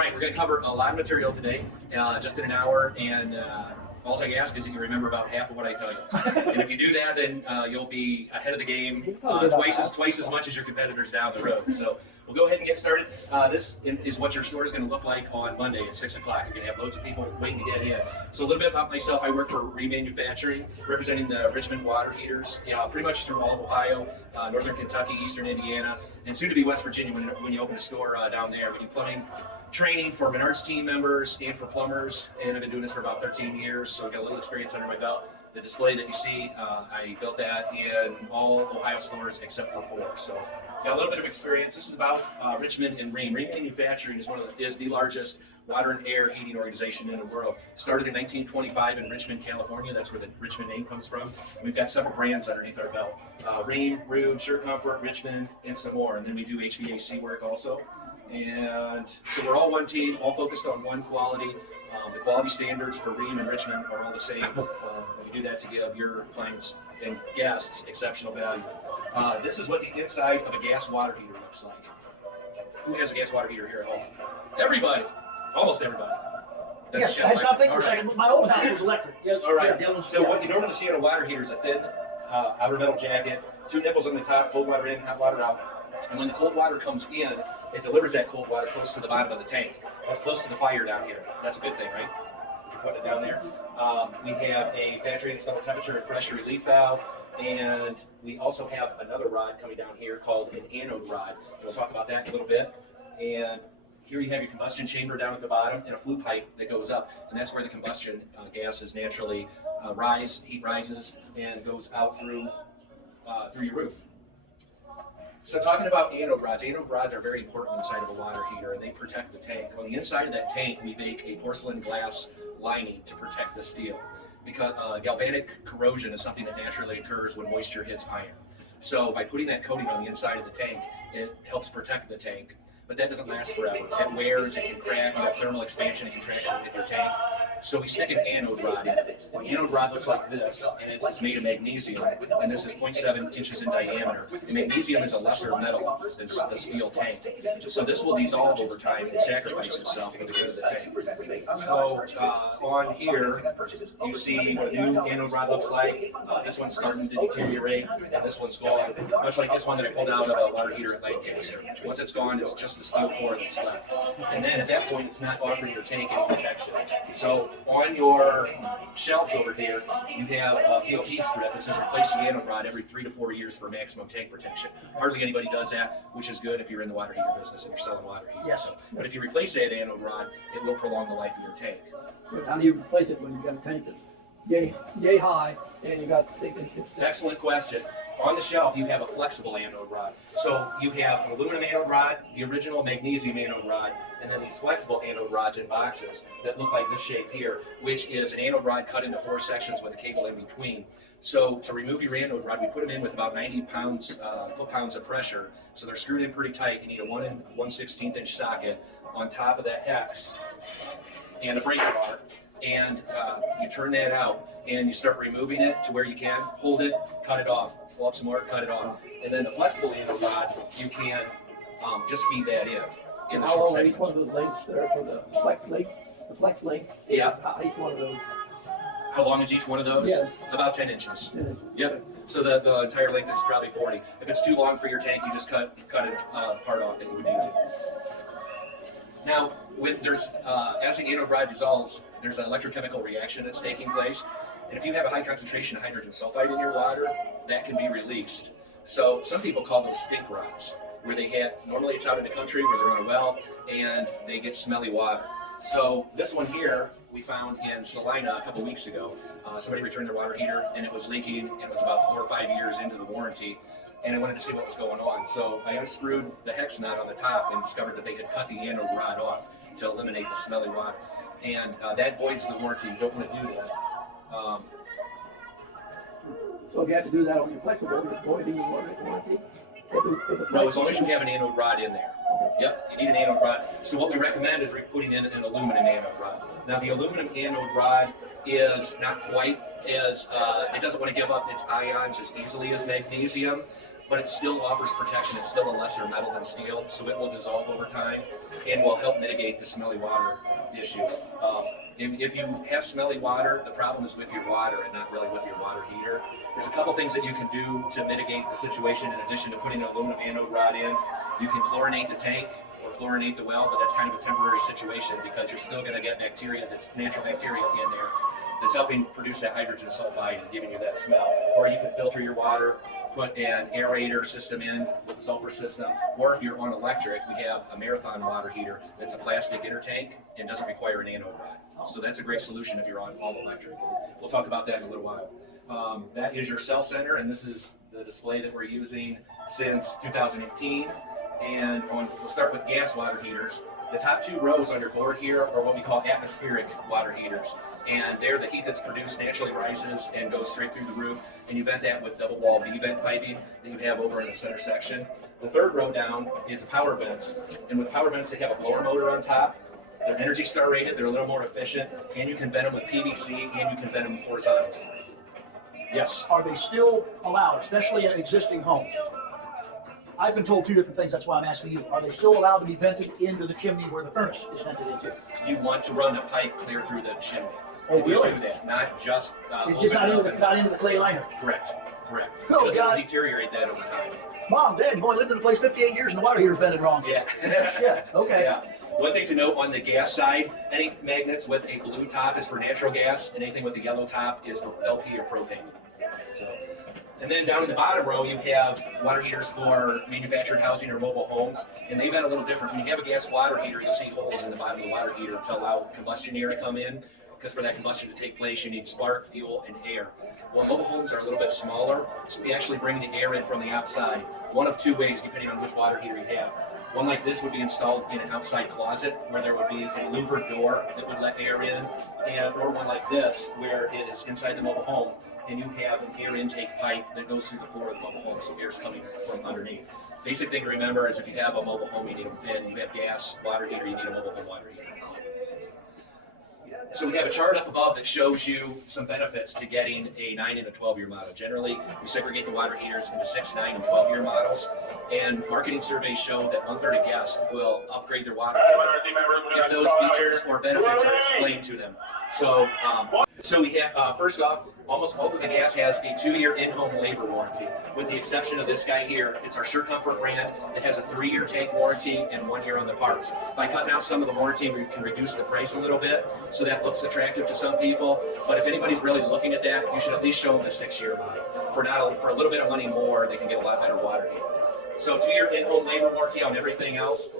right, we're going to cover a lot of material today, just in an hour, and all I ask is that you remember about half of what I tell you. And if you do that, then you'll be ahead of the game twice as much as your competitors down the road. So we'll go ahead and get started. This is what your store is going to look like on Monday at 6 o'clock. You're going to have loads of people waiting to get in. So a little bit about myself. I work for Remanufacturing, representing the Richmond water heaters, pretty much through all of Ohio, northern Kentucky, eastern Indiana, and soon to be West Virginia when you open a store down there. We do plumbing training for Menards team members and for plumbers, and I've been doing this for about 13 years, so I've got a little experience under my belt. The display that you see, I built that in all Ohio stores except for 4, so got a little bit of experience. This is about Richmond and Ream. Ream Manufacturing is the largest water and air heating organization in the world. Started in 1925 in Richmond, California. That's where the Richmond name comes from. We've got several brands underneath our belt. Ream, Rude, Sure Comfort, Richmond, and some more. And then we do HVAC work also. And so we're all one team, all focused on one quality. The quality standards for Ream and Richmond are all the same. We do that to give your clients and guests exceptional value. This is what the inside of a gas water heater looks like. Who has a gas water heater here at home? Everybody. Almost everybody. Yes, I stopped thinking for a second. My old house was electric. Yes, all right. Yeah, so what you normally see on a water heater is a thin outer metal jacket, 2 nipples on the top, cold water in, hot water out. And when the cold water comes in, it delivers that cold water close to the bottom of the tank. That's close to the fire down here. That's a good thing, right? Put it down there. We have a factory installed temperature and pressure relief valve, and we also have another rod coming down here called an anode rod. And we'll talk about that in a little bit. And here you have your combustion chamber down at the bottom and a flue pipe that goes up, and that's where the combustion gases naturally heat rises and goes out through your roof. So talking about anode rods are very important inside of a water heater, and they protect the tank. On the inside of that tank, we make a porcelain glass lining to protect the steel, because galvanic corrosion is something that naturally occurs when moisture hits iron. So by putting that coating on the inside of the tank, it helps protect the tank. But that doesn't last forever. It wears, it can crack, you have thermal expansion and contraction with your tank. So we stick an anode rod in it. The anode rod looks like this, and it is made of magnesium, and this is 0.7 inches in diameter. And magnesium is a lesser metal than the steel tank. So this will dissolve over time and sacrifice itself for the good of the tank. So on here, you see what a new anode rod looks like. This one's starting to deteriorate, and this one's gone. Much like this one that I pulled out of a water heater at Lancaster. Once it's gone, it's just the steel core that's left. And then at that point, it's not offering your tank any protection. So on your shelves over here, you have a POP strip that says replace the anode rod every 3 to 4 years for maximum tank protection. Hardly anybody does that, which is good if you're in the water heater business and you're selling water heaters. Yes. But if you replace that anode rod, it will prolong the life of your tank. How do you replace it when you've got a tank that's yay high and you got it's Excellent question. On the shelf, you have a flexible anode rod. So you have an aluminum anode rod, the original magnesium anode rod, and then these flexible anode rods in boxes that look like this shape here, which is an anode rod cut into 4 sections with a cable in between. So to remove your anode rod, we put them in with about 90 foot-pounds of pressure. So they're screwed in pretty tight. You need a 1 1/16 inch socket on top of that hex and a breaker bar. And you turn that out, and you start removing it to where you can. Hold it, cut it off. Pull up some more, cut it off. And then the flexible anode rod, you can just feed that in the how short long are each segments. one of those lengths there for the flex length? The flex length? Yeah. Each one of those? How long is each one of those? Yes. About 10 inches. 10 inches. Yep. So the entire length is probably 40. If it's too long for your tank, you just cut it part off that you would use it. Now, as the anode rod dissolves, there's an electrochemical reaction that's taking place. And if you have a high concentration of hydrogen sulfide in your water, that can be released. So some people call those stink rods, where normally it's out in the country where they're on a well, and they get smelly water. So this one here, we found in Salina a couple weeks ago. Somebody returned their water heater, and it was leaking, and it was about 4 or 5 years into the warranty. And I wanted to see what was going on. So I unscrewed the hex nut on the top and discovered that they had cut the anode rod off to eliminate the smelly water. And that voids the warranty. You don't want to do that. So if you have to do that on your flexible, you're voiding your warranty? No, as long as you have an anode rod in there. Yep, you need an anode rod. So what we recommend is putting in an aluminum anode rod. Now the aluminum anode rod is not quite as, it doesn't want to give up its ions as easily as magnesium, but it still offers protection. It's still a lesser metal than steel, so it will dissolve over time and will help mitigate the smelly water issue. If you have smelly water, the problem is with your water and not really with your water heater. There's a couple things that you can do to mitigate the situation in addition to putting an aluminum anode rod in. You can chlorinate the tank or chlorinate the well, but that's kind of a temporary situation because you're still going to get bacteria, that's natural bacteria in there that's helping produce that hydrogen sulfide and giving you that smell. Or you can filter your water, put an aerator system in with a sulfur system, or if you're on electric, we have a Marathon water heater that's a plastic inner tank and doesn't require an anode rod. So that's a great solution if you're on all electric. We'll talk about that in a little while. That is your cell center, and this is the display that we're using since 2018. And we'll start with gas water heaters. The top two rows on your board here are what we call atmospheric water heaters. And there, the heat that's produced naturally rises and goes straight through the roof, and you vent that with double wall V-vent piping that you have over in the center section. The third row down is power vents, and with power vents, they have a blower motor on top. They're Energy Star rated, they're a little more efficient, and you can vent them with PVC, and you can vent them horizontally. Yes? Are they still allowed, especially in existing homes? I've been told two different things, that's why I'm asking you. Are they still allowed to be vented into the chimney where the furnace is vented into? You want to run a pipe clear through the chimney. Oh, if you really? do that, not just It's just not into the clay liner. Correct. Oh, It'll God. deteriorate that over time. Mom, Dad, you've only lived in the place 58 years and the water heater's vented wrong. Yeah. Shit, okay. Yeah. One thing to note on the gas side, any magnets with a blue top is for natural gas, and anything with a yellow top is for LP or propane. So, and then down in the bottom row, you have water heaters for manufactured housing or mobile homes, and they vent a little different. When you have a gas water heater, you'll see holes in the bottom of the water heater to allow combustion air to come in, because for that combustion to take place, you need spark, fuel, and air. Well, mobile homes are a little bit smaller, so we actually bring the air in from the outside. One of two ways, depending on which water heater you have. One like this would be installed in an outside closet where there would be a louvered door that would let air in, or one like this where it is inside the mobile home and you have an air intake pipe that goes through the floor of the mobile home, so air is coming from underneath. Basic thing to remember is if you have a mobile home and you have gas water heater, you need a mobile home water heater. So we have a chart up above that shows you some benefits to getting a 9 and a 12-year model. Generally, we segregate the water heaters into 6, 9, and 12-year models, and marketing surveys show that 1/3 of guests will upgrade their water heater if those features or benefits are explained to them. So we have, first off, almost all of the gas has a 2-year in-home labor warranty. With the exception of this guy here, it's our Sure Comfort brand. It has a 3-year tank warranty and 1 year on the parts. By cutting out some of the warranty, we can reduce the price a little bit, so that looks attractive to some people. But if anybody's really looking at that, you should at least show them the 6-year model. For a little bit of money more, they can get a lot better water heater. So 2-year in-home labor warranty on everything else.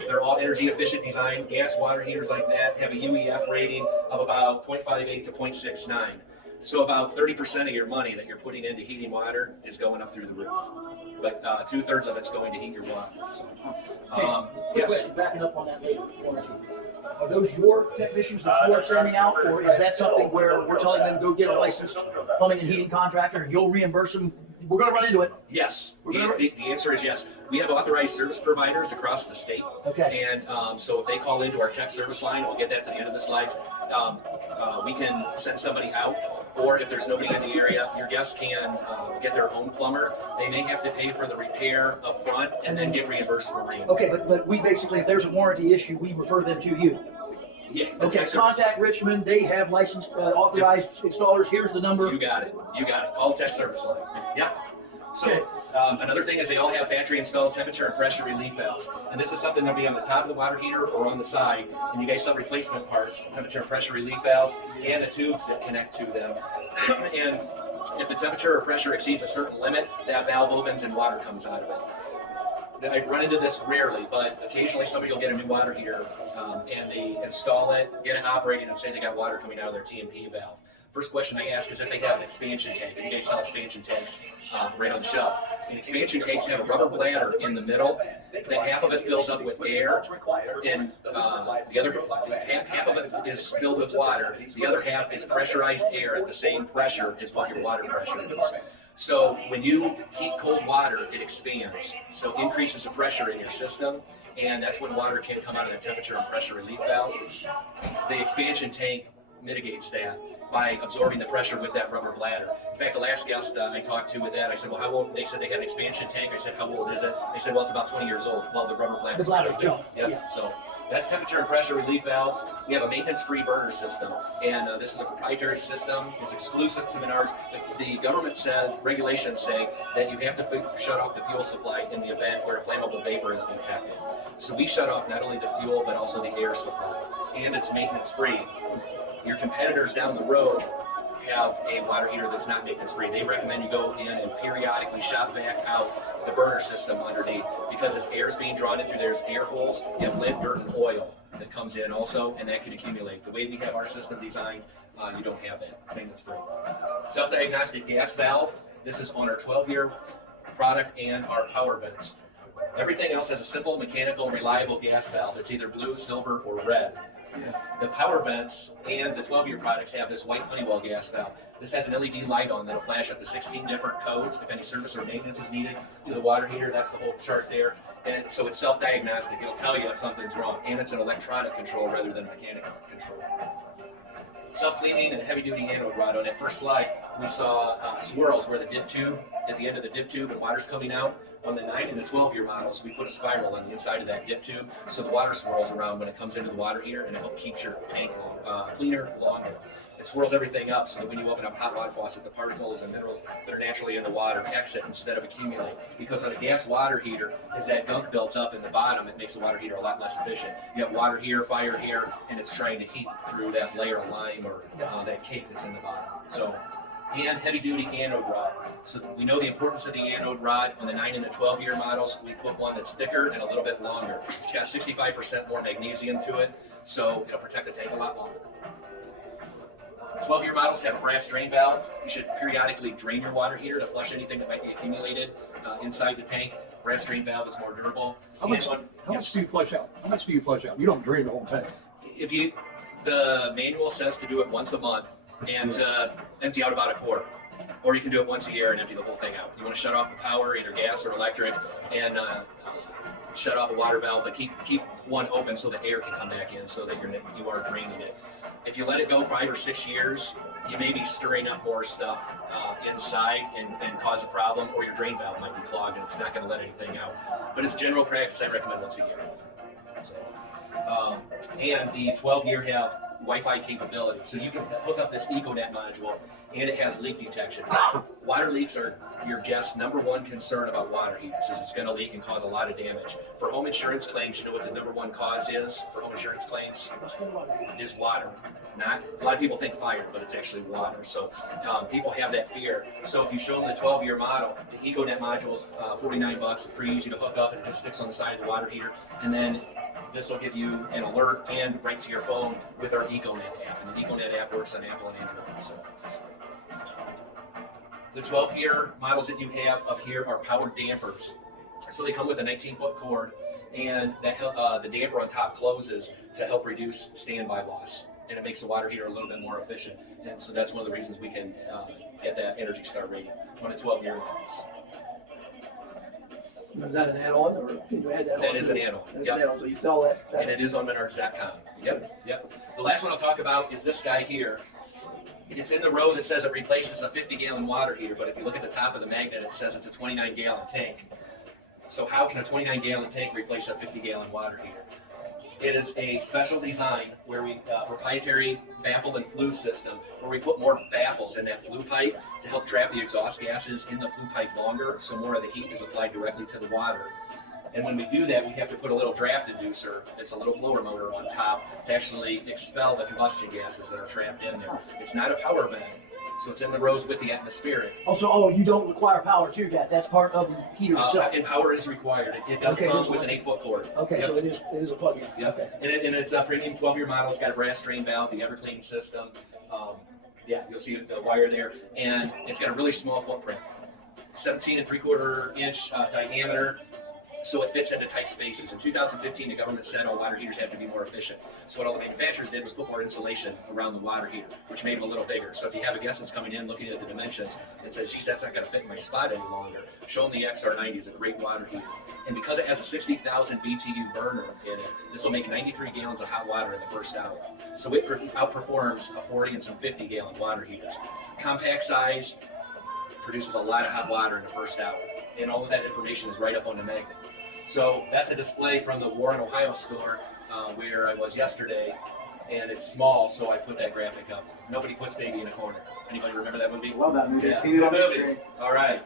They're all energy efficient design. Gas water heaters like that have a UEF rating of about 0.58 to 0.69. So about 30% of your money that you're putting into heating water is going up through the roof. But 2/3 of it's going to heat your water. So, Quick question, backing up on that labor warranty. Are those your technicians that you are sending out, or is that something where we're telling them to go get a licensed plumbing and heating contractor and you'll reimburse them? We're going to run into it. Yes. The answer is yes. We have authorized service providers across the state. Okay. And so if they call into our tech service line, we'll get that to the end of the slides, we can send somebody out. Or if there's nobody in the area, your guests can get their own plumber. They may have to pay for the repair up front and then get reimbursed for reimbursement. Okay, but we basically, if there's a warranty issue, we refer them to you. Yeah. Okay, contact Richmond. They have licensed, authorized installers. Here's the number. You got it. Call tech service line. Yeah. So another thing is they all have factory installed temperature and pressure relief valves. And this is something that'll be on the top of the water heater or on the side. And you guys sell replacement parts, temperature and pressure relief valves, and the tubes that connect to them. And if the temperature or pressure exceeds a certain limit, that valve opens and water comes out of it. I run into this rarely, but occasionally somebody will get a new water heater and they install it, get it operating, and say they got water coming out of their TMP valve. First question I ask is if they have an expansion tank. And you guys sell expansion tanks right on the shelf. And expansion tanks have a rubber bladder in the middle. That half of it fills up with air, and the other half of it is filled with water. The other half is pressurized air at the same pressure as what your water pressure is. So when you heat cold water, it expands. So increases the pressure in your system, and that's when water can come out of the temperature and pressure relief valve. The expansion tank mitigates that by absorbing the pressure with that rubber bladder. In fact, the last guest I talked to with that, I said, well, how old? They said they had an expansion tank. I said, how old is it? They said, well, it's about 20 years old. Well, the rubber bladder. The bladder's junk. Yep. Yeah. So that's temperature and pressure relief valves. We have a maintenance-free burner system, and this is a proprietary system. It's exclusive to Menards. The government says, regulations say that you have to shut off the fuel supply in the event where a flammable vapor is detected. So we shut off not only the fuel, but also the air supply, and it's maintenance-free. Your competitors down the road have a water heater that's not maintenance free. They recommend you go in and periodically shop vac out the burner system underneath, because as air is being drawn in through there's air holes, you have lead, dirt, and oil that comes in also, and that can accumulate. The way we have our system designed, you don't have that. It's maintenance free. Self-diagnostic gas valve. This is on our 12-year product and our power vents. Everything else has a simple mechanical and reliable gas valve. It's either blue, silver, or red. The power vents and the 12-year products have this white Honeywell gas valve. This has an LED light on that'll flash up to 16 different codes if any service or maintenance is needed to the water heater. That's the whole chart there. And so it's self-diagnostic. It'll tell you if something's wrong. And it's an electronic control rather than a mechanical control. Self-cleaning and heavy-duty anode rod. On that first slide, we saw swirls where the dip tube, at the end of the dip tube, and water's coming out. On the 9 and the 12-year models, we put a spiral on the inside of that dip tube, so the water swirls around when it comes into the water heater, and it helps keep your tank cleaner longer. It swirls everything up so that when you open up a hot water faucet, the particles and minerals that are naturally in the water exit instead of accumulate. Because on a gas water heater, as that gunk builds up in the bottom, it makes the water heater a lot less efficient. You have water here, fire here, and it's trying to heat through that layer of lime or that cake that's in the bottom. So, and heavy-duty anode rod. So we know the importance of the anode rod. On the 9 and the 12-year models, we put one that's thicker and a little bit longer. It's got 65% more magnesium to it, so it'll protect the tank a lot longer. 12-year models have a brass drain valve. You should periodically drain your water heater to flush anything that might be accumulated inside the tank. Brass drain valve is more durable. How much do you flush out? How much do you flush out? You don't drain the whole tank. The manual says to do it once a month and empty out about a quart. Or you can do it once a year and empty the whole thing out. You want to shut off the power, either gas or electric, and shut off a water valve, but keep one open so the air can come back in so that you are draining it. If you let it go 5 or 6 years, you may be stirring up more stuff inside and cause a problem, or your drain valve might be clogged and it's not going to let anything out. But as general practice, I recommend once a year. So, and the 12-year have Wi-Fi capability, so you can hook up this EcoNet module, and it has leak detection. Water leaks are your guest's #1 concern about water heaters, is it's going to leak and cause a lot of damage. For home insurance claims, you know what the #1 cause is for home insurance claims? It is water. Not a lot of people think fire, but it's actually water. So people have that fear. So if you show them the 12-year model, the EcoNet module is $49. It's pretty easy to hook up, and it just sticks on the side of the water heater, and then this will give you an alert and right to your phone with our EcoNet app. And the EcoNet app works on Apple and Android. So. The 12-year models that you have up here are powered dampers. So they come with a 19-foot cord, and the damper on top closes to help reduce standby loss. And it makes the water heater a little bit more efficient. And so that's one of the reasons we can get that Energy Star rating on the 12-year models. Is that an add-on, or can you add that on? That is an add-on. That's Yep. an add-on, so you sell that. And it is on Menards.com. Yep. The last one I'll talk about is this guy here. It's in the row that says it replaces a 50-gallon water heater, but if you look at the top of the magnet, it says it's a 29-gallon tank. So how can a 29-gallon tank replace a 50-gallon water heater? It is a special design where we proprietary baffle and flue system, where we put more baffles in that flue pipe to help trap the exhaust gases in the flue pipe longer, so more of the heat is applied directly to the water. And when we do that, we have to put a little draft inducer. It's a little blower motor on top to actually expel the combustion gases that are trapped in there. It's not a power vent, so it's in the rows with the atmospheric. Also, you don't require power to that. That's part of the heater itself. And power is required. It does come with an 8-foot cord. Okay, Yep. so it is a plug-in. Yep. Okay. And it's a premium 12-year model. It's got a brass drain valve, the Everclean system. You'll see the wire there. And it's got a really small footprint. 17 3/4 inch diameter. so it fits into tight spaces. In 2015, the government said all water heaters have to be more efficient. So what all the manufacturers did was put more insulation around the water heater, which made them a little bigger. So if you have a guest that's coming in looking at the dimensions and says, geez, that's not going to fit in my spot any longer, show them the XR90 is a great water heater. And because it has a 60,000 BTU burner in it, this will make 93 gallons of hot water in the first hour. So it outperforms a 40 and some 50-gallon water heaters. Compact size, produces a lot of hot water in the first hour. And all of that information is right up on the magnet. So that's a display from the Warren, Ohio store where I was yesterday, and it's small, so I put that graphic up. Nobody puts baby in a corner. Anybody remember that movie? Love that movie. Yeah. Seen it on the screen. All right.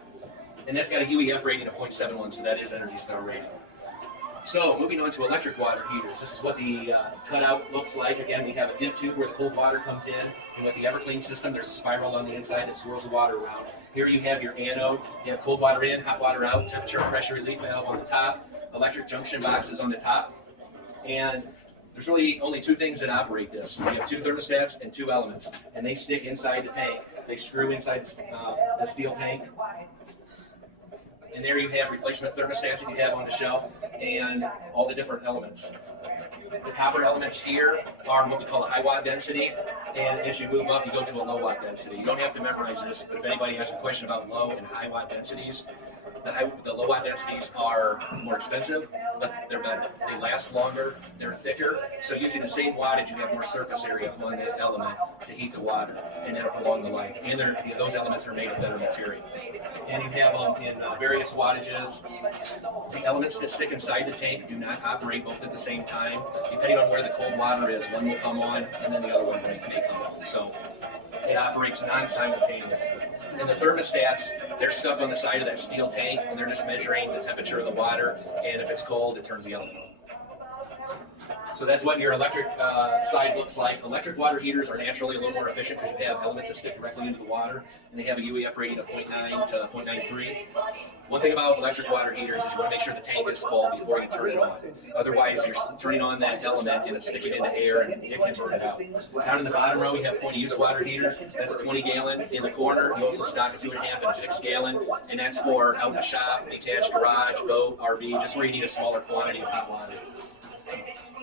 And that's got a UEF rating of 0.71, so that is Energy Star rating. So moving on to electric water heaters. This is what the cutout looks like. Again, we have a dip tube where the cold water comes in, and with the Everclean system, there's a spiral on the inside that swirls the water around. Here you have your anode. You have cold water in, hot water out, temperature and pressure relief valve on the top, electric junction boxes on the top, and there's really only two things that operate this. You have two thermostats and two elements, and they stick inside the tank. They screw inside the steel tank. And there you have replacement thermostats that you have on the shelf and all the different elements. The copper elements here are what we call a high watt density, and as you move up, you go to a low watt density. You don't have to memorize this, but if anybody has a question about low and high watt densities, the low watt densities are more expensive, but they're better. They last longer, they're thicker, so using the same wattage, you have more surface area on the element to heat the water, and it'll prolong the life. And those elements are made of better materials. And you have them in various wattages. The elements that stick inside the tank do not operate both at the same time. Depending on where the cold water is, one will come on, and then the other one may come on. So it operates non-simultaneously. And the thermostats, they're stuck on the side of that steel tank, and they're just measuring the temperature of the water, and if it's cold, it turns the element on. So that's what your electric side looks like. Electric water heaters are naturally a little more efficient because you have elements that stick directly into the water, and they have a UEF rating of 0.9 to 0.93. One thing about electric water heaters is you want to make sure the tank is full before you turn it on. Otherwise, you're turning on that element and it's sticking into air and it can burn it out. Down in the bottom row, we have point-of-use water heaters. That's a 20-gallon in the corner. You also stock a 2.5 and a 6-gallon, and that's for out in the shop, detached garage, boat, RV, just where you need a smaller quantity of hot water.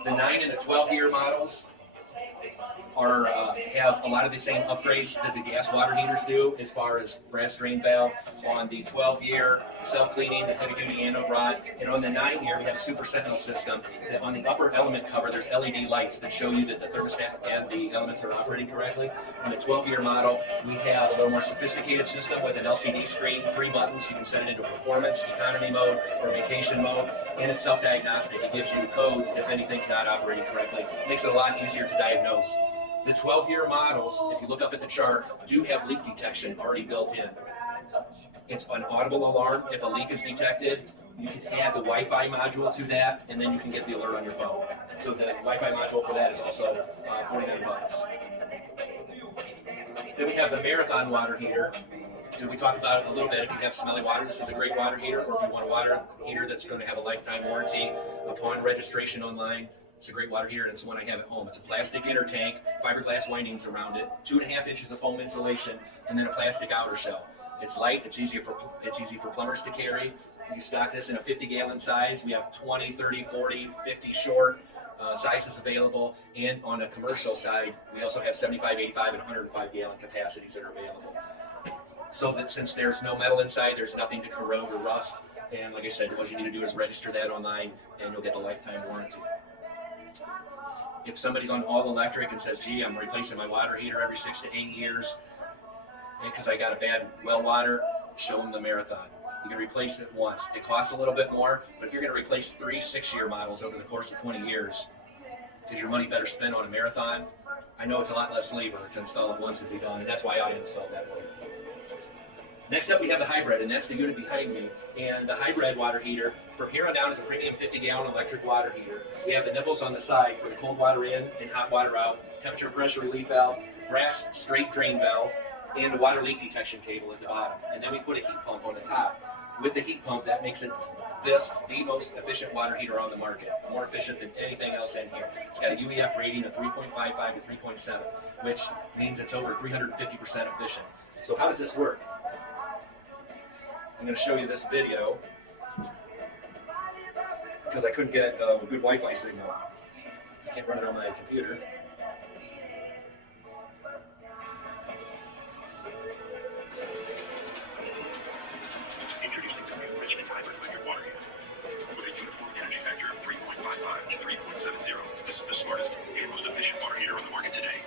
The 9 and the 12-year models have a lot of the same upgrades that the gas water heaters do, as far as brass drain valve on the 12-year, self-cleaning, the heavy-duty anode rod, and on the 9-year we have a super sentinel system that on the upper element cover there's LED lights that show you that the thermostat and the elements are operating correctly. On the 12-year model we have a little more sophisticated system with an LCD screen, 3 buttons. You can set it into performance, economy mode, or vacation mode, and it's self-diagnostic. It gives you codes if anything's not operating correctly. It makes it a lot easier to diagnose. The 12-year models, if you look up at the chart, do have leak detection already built in. It's an audible alarm. If a leak is detected, you can add the Wi-Fi module to that, and then you can get the alert on your phone. So the Wi-Fi module for that is also 49 bucks. Then we have the Marathon water heater. And we talked about it a little bit. If you have smelly water, this is a great water heater. Or if you want a water heater that's going to have a lifetime warranty upon registration online, it's a great water heater, and it's the one I have at home. It's a plastic inner tank, fiberglass windings around it, 2.5 inches of foam insulation, and then a plastic outer shell. It's light. It's easy for plumbers to carry. You stock this in a 50-gallon size. We have 20, 30, 40, 50 short sizes available, and on a commercial side, we also have 75, 85, and 105-gallon capacities that are available. So that since there's no metal inside, there's nothing to corrode or rust. And like I said, all you need to do is register that online, and you'll get the lifetime warranty. If somebody's on all electric and says, gee, I'm replacing my water heater every 6 to 8 years because I got a bad well water, show them the Marathon. You can replace it once. It costs a little bit more, but if you're going to replace 3 6-year models over the course of 20 years, is your money better spent on a Marathon? I know it's a lot less labor to install it once and be done, and that's why I installed that one. Next up, we have the hybrid, and that's the unit behind me. And the hybrid water heater, from here on down, is a premium 50-gallon electric water heater. We have the nipples on the side for the cold water in and hot water out, temperature and pressure relief valve, brass straight drain valve, and a water leak detection cable at the bottom. And then we put a heat pump on the top. With the heat pump, that makes it the most efficient water heater on the market, more efficient than anything else in here. It's got a UEF rating of 3.55 to 3.7, which means it's over 350% efficient. So how does this work? I'm going to show you this video. because I couldn't get a good Wi-Fi signal. I can't run it on my computer. Introducing the new Richmond Hybrid Electric Water Heater. With a uniform energy factor of 3.55 to 3.70, this is the smartest and most efficient water heater on the market today.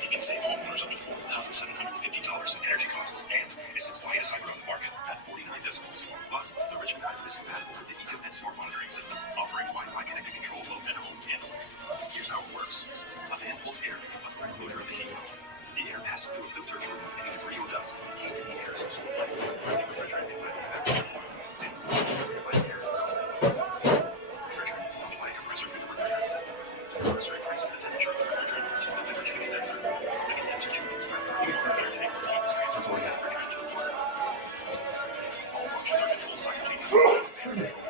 It can save homeowners up to $4,750 in energy costs, and it's the quietest hybrid on the market at 49 decibels. Plus, the Richmond Hybrid is compatible with the EcoNet smart monitoring system, offering Wi-Fi connected control both at home and away. Here's how it works. A fan pulls air from the upright closure of the heat pump. The air passes through a filter to remove any debris or dust. Heat in the air is absorbed by the friendly refrigerant inside the package. Then, purified air is exhausted. Refrigerant is pumped by a compressor through the refrigerant system. The compressor increases the temperature of the refrigerant, which is delivered to the condenser. The condenser tube moves right through the water heater tank where heat is transferred from the refrigerant to the water. All functions are controlled simultaneously by advanced control.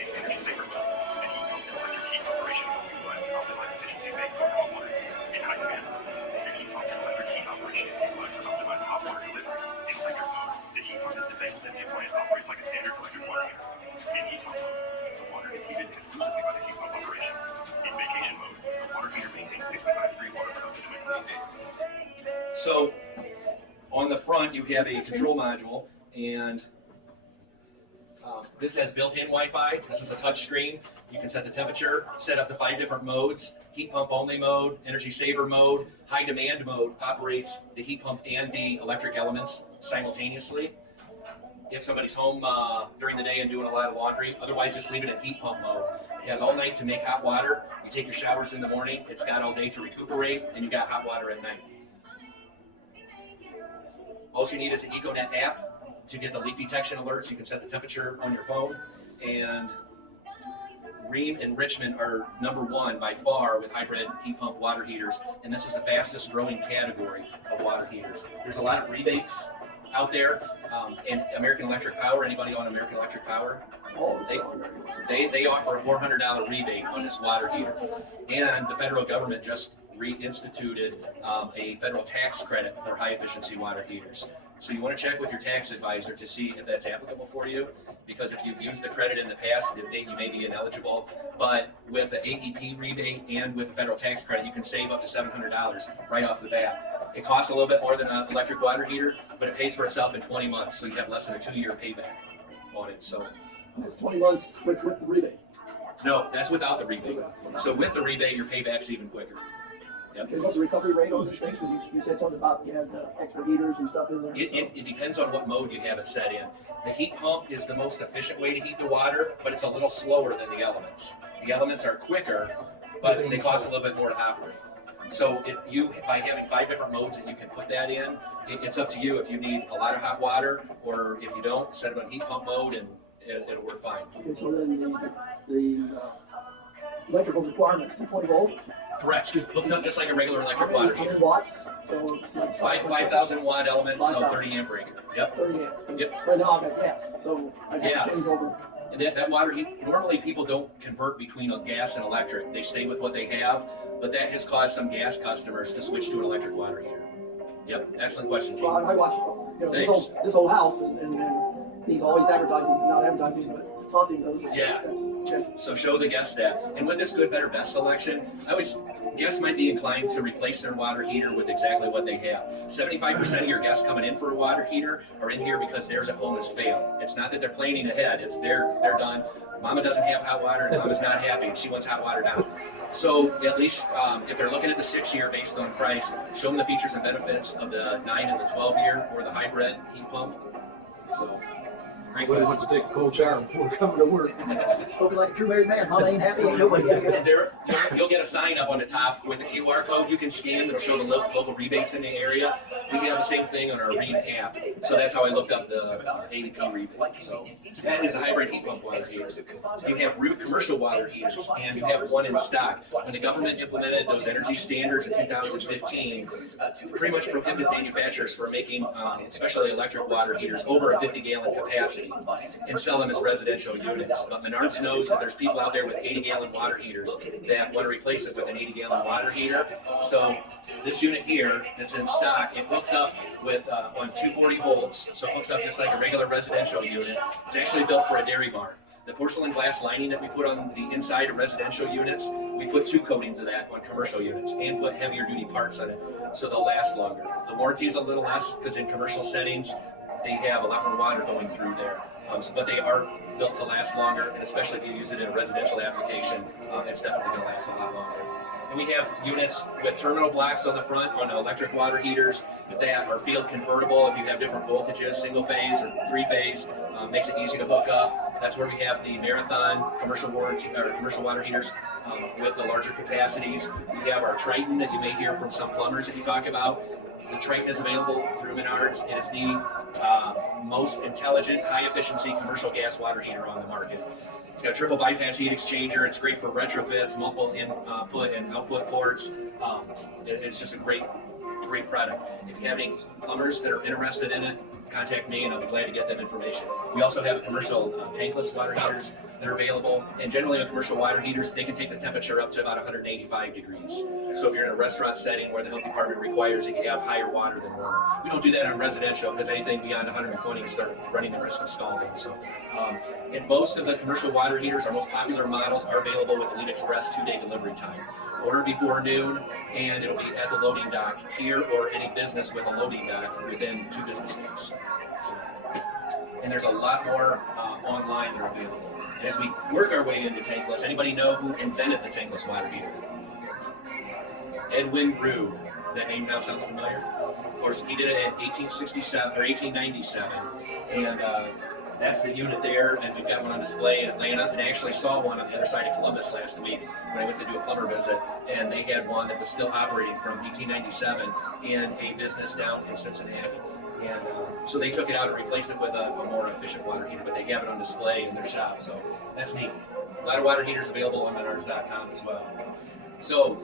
In energy saver mode, the heat pump and electric heat operation is utilized to optimize efficiency based on hot water needs. In high demand mode, the heat pump and electric heat operation is utilized to optimize hot water delivery. In electric mode, the heat pump is disabled and the appliance operates like a standard electric water heater. In heat pump mode, the water is heated exclusively by the heat pump operation. In vacation mode, the water heater maintains 65-degree water for up to 28 days. So on the front, you have a control module, and this has built-in Wi-Fi. This is a touch screen. You can set the temperature, set up to 5 different modes. Heat pump only mode, energy saver mode, high demand mode operates the heat pump and the electric elements simultaneously. If somebody's home during the day and doing a lot of laundry, otherwise just leave it in heat pump mode. It has all night to make hot water. You take your showers in the morning, it's got all day to recuperate, and you got hot water at night. All you need is an EcoNet app to get the leak detection alerts. You can set the temperature on your phone, and Ream and Richmond are #1 by far with hybrid heat pump water heaters, and this is the fastest growing category of water heaters. There's a lot of rebates out there, and American Electric Power, anybody on American Electric Power? They offer a $400 rebate on this water heater, and the federal government just reinstituted a federal tax credit for high efficiency water heaters. So you want to check with your tax advisor to see if that's applicable for you, because if you've used the credit in the past, you may be ineligible. But with the AEP rebate and with the federal tax credit, you can save up to $700 right off the bat. It costs a little bit more than an electric water heater, but it pays for itself in 20 months, so you have less than a 2-year payback on it. So It's 20 months with the rebate. no, that's without the rebate. So with the rebate, your payback's even quicker. Yep. Okay, what's the recovery rate on these things? Because you said something about you had extra heaters and stuff in there. It depends on what mode you have it set in. The heat pump is the most efficient way to heat the water, but it's a little slower than the elements. The elements are quicker, but they cost a little bit more to operate. So by having 5 different modes that you can put that in, it's up to you if you need a lot of hot water, or if you don't, set it on heat pump mode and it'll work fine. Okay, so then the electrical requirements, 220 volt. Correct. Hooks up just like a regular electric water How many heater. watts? So it's like 5,000 watt elements, so 30 amp breaker. Yep. 30 amps. Yep. Right now I've got gas, so I have to change over. And that water heat, normally people don't convert between a gas and electric. They stay with what they have, but that has caused some gas customers to switch to an electric water heater. Yep, excellent question, James. Well, I watch this old house, and he's always advertising, not advertising, but taunting those. Yeah. Okay. So show the guests that. And with this good, better, best selection, guests might be inclined to replace their water heater with exactly what they have. 75% of your guests coming in for a water heater are in here because theirs at home has failed. It's not that they're planning ahead, it's they're done. Mama doesn't have hot water, and Mama's not happy, and she wants hot water now. So at least if they're looking at the 6-year based on price, show them the features and benefits of the 9 and the 12-year or the hybrid heat pump. So, great Everybody question. wants to take a cold shower before coming to work. Spoken like a true married man. Mama ain't happy, ain't nobody happy. And you'll get a sign up on the top with a QR code you can scan that'll show the local rebates in the area. We have the same thing on our Ream app. So that's how I looked up the AEP rebate. So that is a hybrid heat pump water heater. You have root commercial water heaters, and you have one in stock. When the government implemented those energy standards in 2015, pretty much prohibited manufacturers from making, especially electric water heaters, over a 50-gallon capacity and sell them as residential units. But Menards knows that there's people out there with 80-gallon water heaters that want to replace it with an 80-gallon water heater. So this unit here that's in stock, it hooks up with on 240 volts, so it hooks up just like a regular residential unit. It's actually built for a dairy barn. The porcelain glass lining that we put on the inside of residential units, we put 2 coatings of that on commercial units and put heavier duty parts on it so they'll last longer. The warranty is a little less because in commercial settings, they have a lot more water going through there. But they are built to last longer, and especially if you use it in a residential application, it's definitely going to last a lot longer. And we have units with terminal blocks on the front on electric water heaters that are field convertible if you have different voltages, single phase or 3-phase. Makes it easy to hook up. That's where we have the Marathon commercial warranty or commercial water heaters with the larger capacities. We have our Triton that you may hear from some plumbers that you talk about. The Triton is available through Menards. It is the most intelligent, high-efficiency commercial gas water heater on the market. It's got a triple bypass heat exchanger. It's great for retrofits, multiple input and output ports. It's just a great product. If you have any plumbers that are interested in it, contact me and I'll be glad to get them information. We also have commercial tankless water heaters that are available, and generally on commercial water heaters, they can take the temperature up to about 185 degrees. So if you're in a restaurant setting where the health department requires that you have higher water than normal. We don't do that on residential because anything beyond 120 you start running the risk of scalding. So, and most of the commercial water heaters, our most popular models, are available with Elite Express 2-day delivery time. Order before noon, and it'll be at the loading dock here or any business with a loading dock within 2 business days. So, and there's a lot more online that are available. And as we work our way into tankless, anybody know who invented the tankless water heater? Edwin Rood. That name now sounds familiar. Of course, he did it in 1867 or 1897, and that's the unit there. And we've got one on display in Atlanta. And I actually saw one on the other side of Columbus last week when I went to do a plumber visit, and they had one that was still operating from 1897 in a business down in Cincinnati. And so they took it out and replaced it with a more efficient water heater, but they have it on display in their shop, so that's neat. A lot of water heaters available on Menards.com as well. So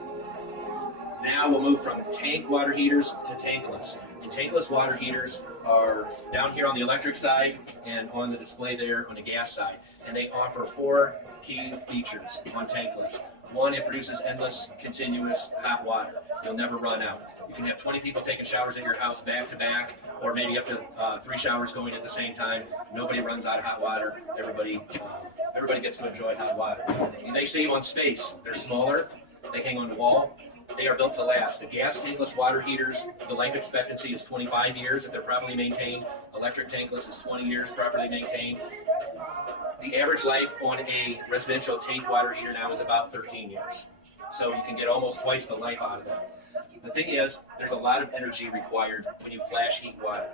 now we'll move from tank water heaters to tankless. And tankless water heaters are down here on the electric side and on the display there on the gas side. And they offer 4 key features on tankless. 1, it produces endless, continuous hot water. You'll never run out. You can have 20 people taking showers at your house back to back, or maybe up to 3 showers going at the same time. Nobody runs out of hot water. Everybody gets to enjoy hot water. And they save on space. They're smaller. They hang on the wall. They are built to last. The gas tankless water heaters, the life expectancy is 25 years if they're properly maintained. Electric tankless is 20 years properly maintained. The average life on a residential tank water heater now is about 13 years. So you can get almost twice the life out of that. The thing is, there's a lot of energy required when you flash heat water.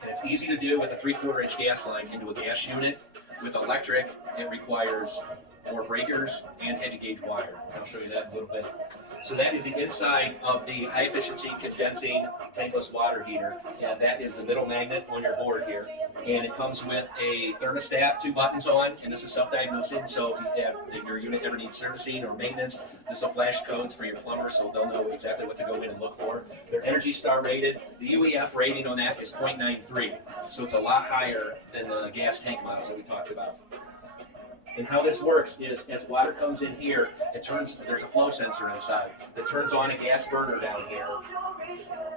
And it's easy to do with a 3/4 inch gas line into a gas unit. With electric, it requires more breakers and heavy gauge wire. I'll show you that in a little bit. So that is the inside of the high efficiency condensing tankless water heater. And that is the middle magnet on your board here. And it comes with a thermostat, 2 buttons on, and this is self-diagnosing. So if your unit ever needs servicing or maintenance, this will flash codes for your plumber so they'll know exactly what to go in and look for. They're Energy Star rated. The UEF rating on that is 0.93. So it's a lot higher than the gas tank models that we talked about. And how this works is as water comes in here, there's a flow sensor inside that turns on a gas burner down here.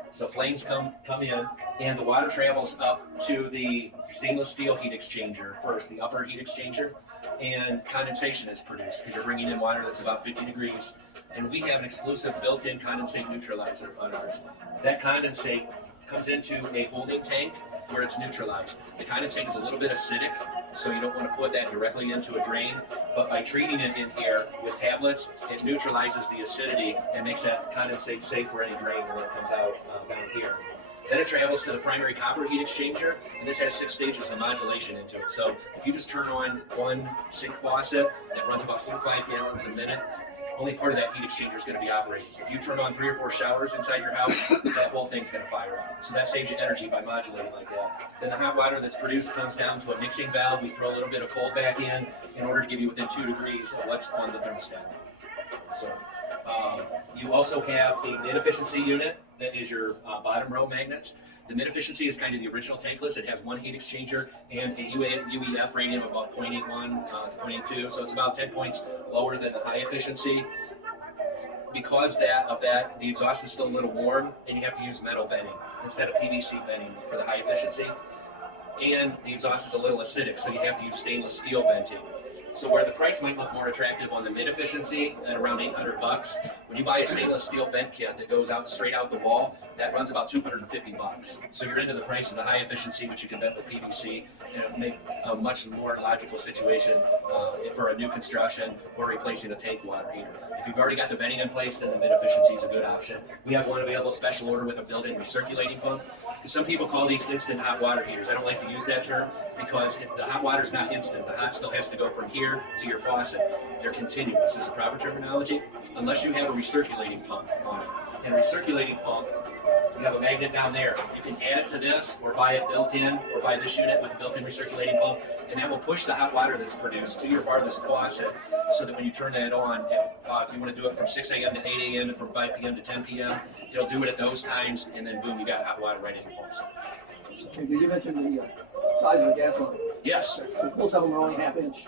So flames come in, and the water travels up to the stainless steel heat exchanger first, the upper heat exchanger, and condensation is produced because you're bringing in water that's about 50 degrees. And we have an exclusive built-in condensate neutralizer on ours. That condensate comes into a holding tank where it's neutralized. The condensate is a little bit acidic, so you don't want to put that directly into a drain, but by treating it in here with tablets, it neutralizes the acidity and makes that condensate safe for any drain when it comes out down here. Then it travels to the primary copper heat exchanger, and this has 6 stages of modulation into it. So if you just turn on one sink faucet that runs about 25 gallons a minute, only part of that heat exchanger is going to be operating. If you turn on 3 or 4 showers inside your house, that whole thing's going to fire up. So that saves you energy by modulating like that. Then the hot water that's produced comes down to a mixing valve. We throw a little bit of cold back in order to give you within 2 degrees of what's on the thermostat. So you also have a mid-efficiency unit that is your bottom row magnets. The mid-efficiency is kind of the original tankless. It has 1 heat exchanger and a UEF rating of about 0.81 to 0.82, so it's about 10 points lower than the high efficiency. Because of that, the exhaust is still a little warm, and you have to use metal venting instead of PVC venting for the high efficiency. And the exhaust is a little acidic, so you have to use stainless steel venting. So where the price might look more attractive on the mid efficiency at around $800, when you buy a stainless steel vent kit that goes out straight out the wall, that runs about $250. So you're into the price of the high efficiency, which you can vent with PVC, and it makes a much more logical situation for a new construction or replacing a tank water heater. If you've already got the venting in place, then the mid efficiency is a good option. We have one available special order with a built-in recirculating pump. Some people call these instant hot water heaters. I don't like to use that term because the hot water is not instant. The hot still has to go from here to your faucet. They're continuous is the proper terminology, unless you have a recirculating pump on it. And a recirculating pump, you have a magnet down there. You can add it to this or buy it built in or buy this unit with a built-in recirculating pump, and that will push the hot water that's produced to your farthest faucet so that when you turn that on, if you want to do it from 6 a.m. to 8 a.m. and from 5 p.m. to 10 p.m., it'll do it at those times, and then boom, you got hot water right in your faucet. Okay, you mentioned the size of the gas line. Yes. Most of them are only ½ inch,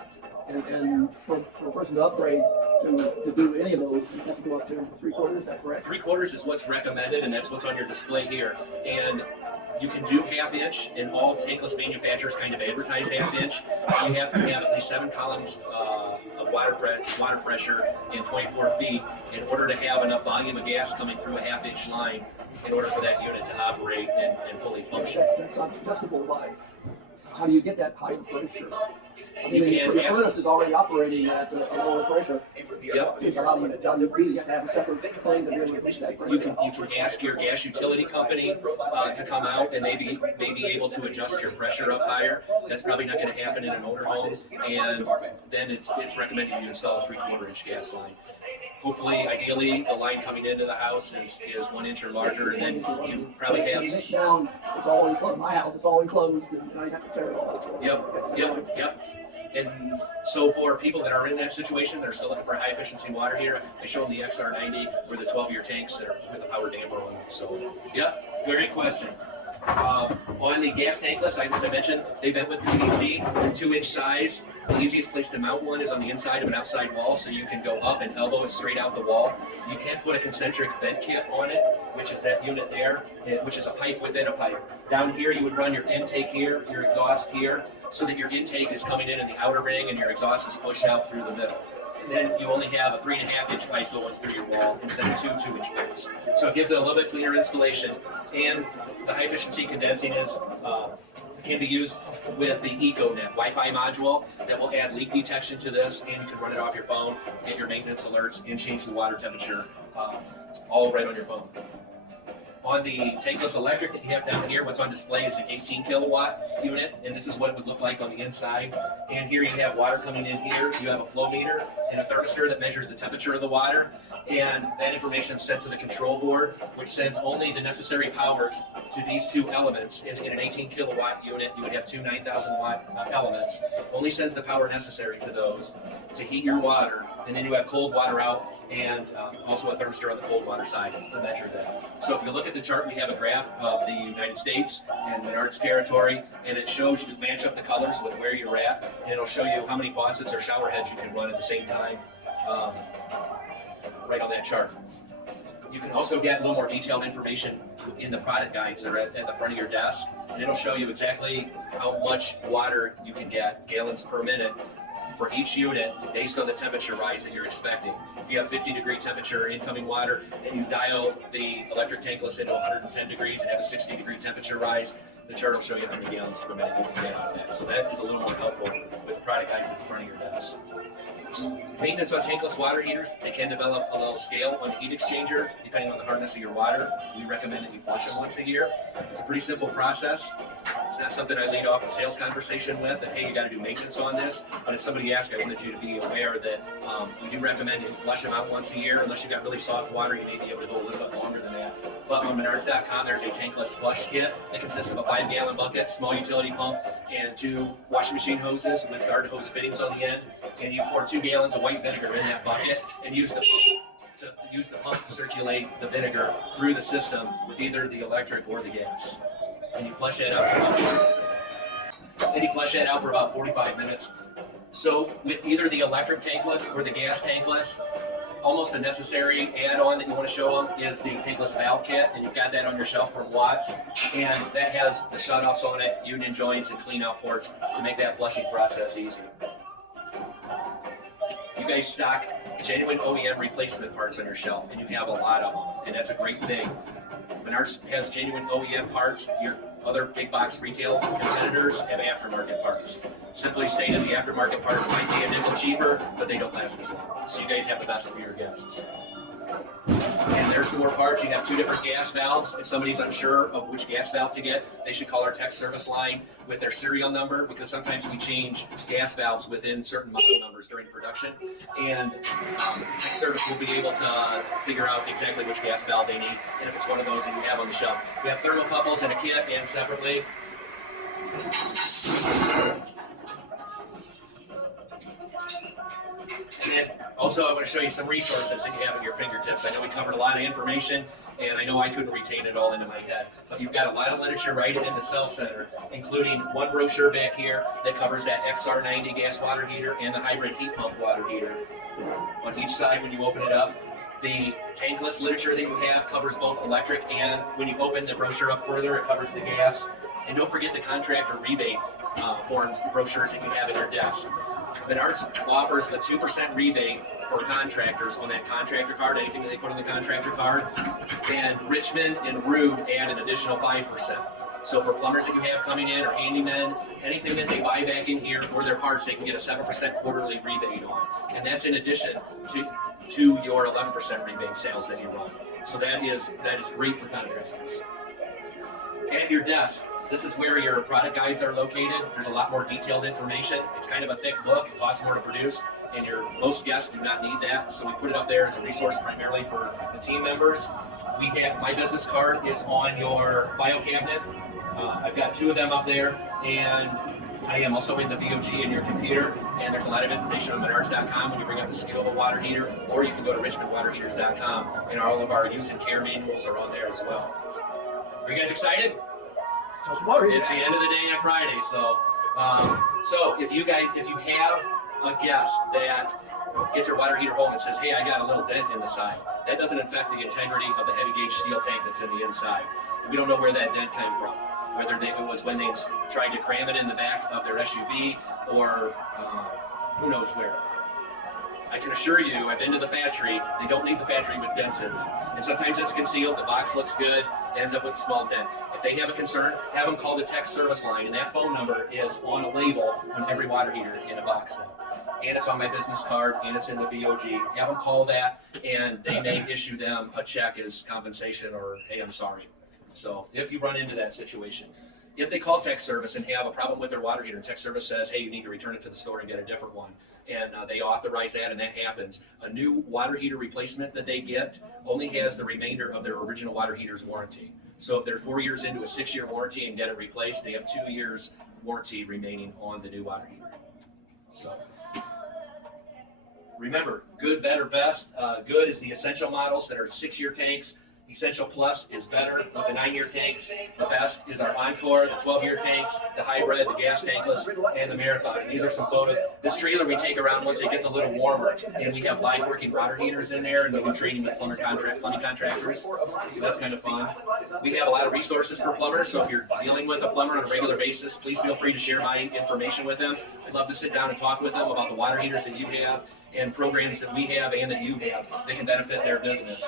and for a person to upgrade to do any of those, you have to go up to 3/4. Is that correct? 3/4 is what's recommended, and that's what's on your display here. And you can do ½ inch, and all tankless manufacturers kind of advertise ½ inch. You have to have at least 7 columns of water pressure and 24 feet in order to have enough volume of gas coming through a ½ inch line in order for that unit to operate and fully function. That's not adjustable by. How do you get that higher pressure? I mean, You can your ask- furnace is already operating at a lower pressure. Yep. So how do you have to have a separate thing to be able to reach that pressure? You can ask your gas utility company to come out and maybe be able to adjust your pressure up higher. That's probably not going to happen in an older home, and then it's recommended you install a 3/4 inch gas line. Hopefully, ideally, the line coming into the house is 1 inch or larger, and then you probably have. When you reach down, it's all enclosed. My house, it's all enclosed, and I have to tear it all out. Yep. And so for people that are in that situation, they're still looking for a high efficiency water heater, I show them the XR90 or the 12-year tanks that are with a power damper on them. So, yep, great question. On the gas tankless, as I mentioned, they vent with PVC, 2-inch size. The easiest place to mount one is on the inside of an outside wall, so you can go up and elbow it straight out the wall. You can put a concentric vent kit on it, which is that unit there, which is a pipe within a pipe. Down here, you would run your intake here, your exhaust here, so that your intake is coming in the outer ring and your exhaust is pushed out through the middle. And then you only have a 3.5 inch pipe going through your wall instead of 2 2-inch pipes. So it gives it a little bit cleaner installation. And the high efficiency condensing can be used with the EcoNet Wi-Fi module that will add leak detection to this, and you can run it off your phone, get your maintenance alerts, and change the water temperature all right on your phone. On the tankless electric that you have down here, what's on display is an 18 kilowatt unit, and this is what it would look like on the inside. And here you have water coming in here. You have a flow meter and a thermistor that measures the temperature of the water, and that information is sent to the control board, which sends only the necessary power to these two elements. In an 18 kilowatt unit, you would have two 9,000 watt elements. Only sends the power necessary to those to heat your water, and then you have cold water out and also a thermistor on the cold water side to measure that. So if you look at the chart, we have a graph of the United States and Menards territory, and it shows you match up the colors with where you're at, and it'll show you how many faucets or shower heads you can run at the same time right on that chart. You can also get a little more detailed information in the product guides that are at the front of your desk, and it'll show you exactly how much water you can get, gallons per minute, for each unit based on the temperature rise that you're expecting. If you have 50-degree temperature incoming water and you dial the electric tankless into 110 degrees and have a 60-degree temperature rise, the chart will show you how many gallons per minute you can get out of that. So that is a little more helpful with product guides at the front of your desk. Maintenance on tankless water heaters, they can develop a little scale on the heat exchanger depending on the hardness of your water. We recommend that you flush it once a year. It's a pretty simple process. It's not something I lead off a sales conversation with, that hey, you got to do maintenance on this. But if somebody asks, I wanted you to be aware that we do recommend that you flush them out once a year. Unless you've got really soft water, you may be able to go a little bit longer than that. But on Menards.com, there's a tankless flush kit that consists of a 5-gallon bucket, small utility pump, and 2 washing machine hoses with garden hose fittings on the end. And you pour 2 gallons of white vinegar in that bucket and use the pump to circulate the vinegar through the system with either the electric or the gas. And you flush that out for about 45 minutes. So with either the electric tankless or the gas tankless, almost a necessary add-on that you want to show them is the tankless valve kit, and you've got that on your shelf from Watts, and that has the shutoffs on it, union joints, and clean-out ports to make that flushing process easy. you guys stock genuine OEM replacement parts on your shelf, and you have a lot of them, and that's a great thing. Menards has genuine OEM parts. Your other big box retail competitors have aftermarket parts. Simply stated, the aftermarket parts might be a nickel cheaper, but they don't last as long. So you guys have the best for your guests. And there's some more parts. You have 2 different gas valves. If somebody's unsure of which gas valve to get, they should call our tech service line with their serial number, because sometimes we change gas valves within certain model numbers during production. And tech service will be able to figure out exactly which gas valve they need, and if it's one of those that you have on the shelf. We have thermocouples in a kit and separately. And then also I want to show you some resources that you have at your fingertips. I know we covered a lot of information, and I know I couldn't retain it all into my head, but you've got a lot of literature right in the Sales Center, including one brochure back here that covers that XR90 gas water heater and the hybrid heat pump water heater. On each side, when you open it up, the tankless literature that you have covers both electric, and when you open the brochure up further, it covers the gas. And don't forget the contractor rebate forms, brochures that you have at your desk. Menards offers a 2% rebate for contractors on that contractor card, anything that they put on the contractor card. And Richmond and Rude add an additional 5%. So for plumbers that you have coming in, or handymen, anything that they buy back in here or their parts, they can get a 7% quarterly rebate on. And that's in addition to your 11% rebate sales that you run. So that is great for contractors. At your desk, this is where your product guides are located. There's a lot more detailed information. It's kind of a thick book. It costs more to produce, and most guests do not need that. So we put it up there as a resource primarily for the team members. We have my business card is on your file cabinet. I've got 2 of them up there, and I am also in the VOG in your computer. And there's a lot of information on Menards.com when you bring up the skill of a water heater, or you can go to RichmondWaterHeaters.com, and all of our use and care manuals are on there as well. Are you guys excited? It's the end of the day on Friday, so if you have a guest that gets their water heater home and says, "Hey, I got a little dent in the side," that doesn't affect the integrity of the heavy gauge steel tank that's in the inside. And we don't know where that dent came from, whether it was when they tried to cram it in the back of their SUV, or who knows where. I can assure you, I've been to the factory, they don't leave the factory with dents in them. And sometimes it's concealed, the box looks good, ends up with a small dent. If they have a concern, have them call the tech service line, and that phone number is on a label on every water heater in a box now. And it's on my business card, and it's in the VOG. Have them call that, and they may issue them a check as compensation, or, hey, I'm sorry. So if you run into that situation, if they call tech service and have a problem with their water heater, and tech service says, hey, you need to return it to the store and get a different one, and they authorize that, and that happens, a new water heater replacement that they get only has the remainder of their original water heater's warranty. So if they're 4 years into a 6-year warranty and get it replaced, they have 2 years warranty remaining on the new water heater. So remember, good, better, best. Good is the essential models that are 6-year tanks. Essential Plus is better with the 9-year tanks. The best is our Encore, the 12-year tanks, the hybrid, the gas tankless, and the Marathon. These are some photos. This trailer we take around once it gets a little warmer, and we have live working water heaters in there, and we do training with plumbing contractors. So that's kind of fun. We have a lot of resources for plumbers, so if you're dealing with a plumber on a regular basis, please feel free to share my information with them. I'd love to sit down and talk with them about the water heaters that you have and programs that we have and that you have that can benefit their business.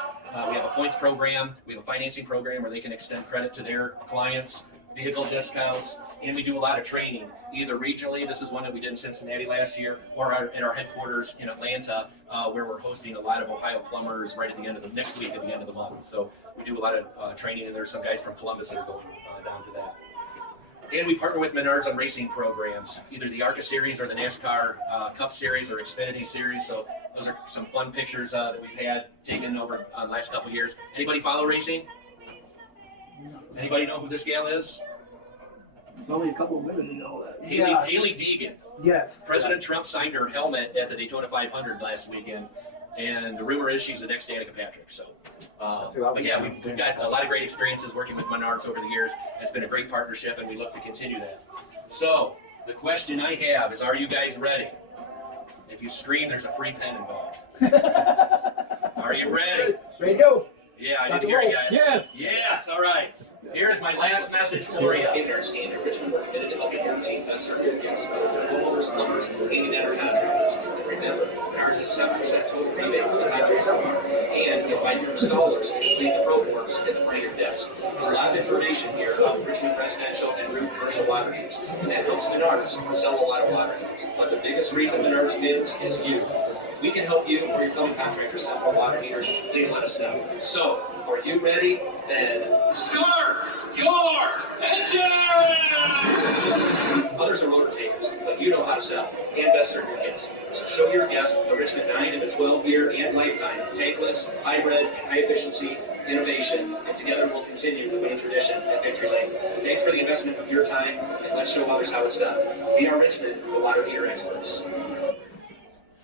We have a points program, we have a financing program where they can extend credit to their clients, vehicle discounts, and we do a lot of training, either regionally, this is one that we did in Cincinnati last year, or at our headquarters in Atlanta, where we're hosting a lot of Ohio plumbers right at the end of the next week at the end of the month. So we do a lot of training, and there's some guys from Columbus that are going down to that. And we partner with Menards on racing programs, either the ARCA Series or the NASCAR Cup Series or Xfinity Series. So those are some fun pictures that we've had taken over the last couple years. Anybody follow racing? Anybody know who this gal is? There's only a couple of women who know that. Haley Deegan. Yes. President Trump signed her helmet at the Daytona 500 last weekend, and the rumor is she's the next Danica Patrick. So, but yeah, we've got a lot of great experiences working with Menards over the years. It's been a great partnership, and we look to continue that. So, the question I have is, are you guys ready? If you scream, there's a free pen involved. Are you ready? Ready to go. Yeah, I didn't hear you guys. Yes. Yes, all right. Here is my last message for you. Menards team in Richmond, we're committed to helping your team best serve your guests, whether they're homeowners, plumbers, handyman, or contractors. And remember, Menards is a 7% total rebate for the contractor and invite your installers to complete the pro works at the front of your desk. There's a lot of information here about Richmond residential and root commercial water heaters, and that helps Menards sell a lot of water heaters. But the biggest reason Menards wins is you. If we can help you or your plumbing contractor sell more water heaters, please let us know. So, are you ready? Then start your engine! Others are motor takers, but you know how to sell and best serve your guests. So show your guests the Richmond 9 and the 12-year and lifetime tankless, hybrid, and high-efficiency innovation, and together we'll continue the winning tradition at Victory Lane. Thanks for the investment of your time, and let's show others how it's done. We are Richmond, the water heater experts.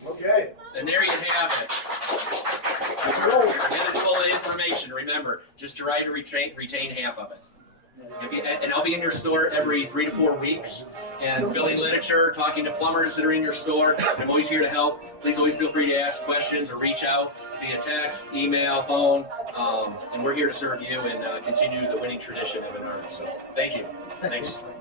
Okay. And there you have it. And it's full of information. Remember, just try to retain half of it. And I'll be in your store every 3 to 4 weeks and filling literature, talking to plumbers that are in your store. I'm always here to help. Please always feel free to ask questions or reach out via text, email, phone, and we're here to serve you and continue the winning tradition of Menards. So thank you. Thanks.